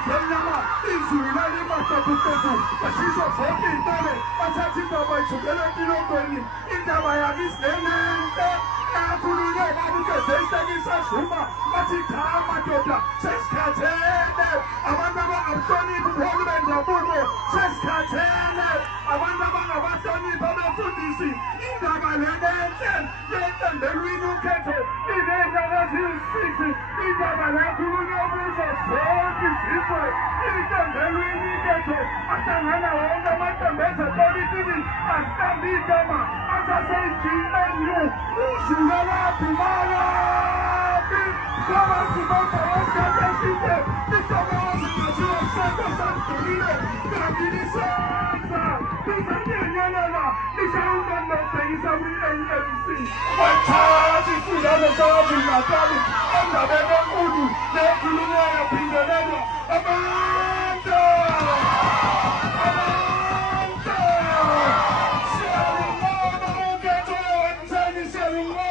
abamnyama izulu lalimahlabuthethu bashiswa zonke iy'tole bathatha indaba ijukela empilongweni indaba yakithi nenento yakhulunywe babukeze isekisazuma bathi cha madoda sesikhathele abantu abangabuhloniphi ubuholi bendabuko sesikhathele abantu abangabahloniphi abefundisi indaba lenenhle yentembelwini ukhetho iney'nyanga eziyi-6 indaba lakhulunywe kuzo zonke izizwe intembelwini ikhetho ahlangana wonke amantembeza epolitiki ahlambe igama asase-GNU uzukalaphi malaphi kwabazibamba wesikhathi eside igama wazingathiwa kuseko sandulile kanti lisenza lisanyenyelela lishayumane lobhekisa kwi-ANC wathatha isifundazwe sakwazulu-natali endabeni enkulu nekhulunywa yaphindelelwa abantu siyalibona ukhetho emtheni siyalibona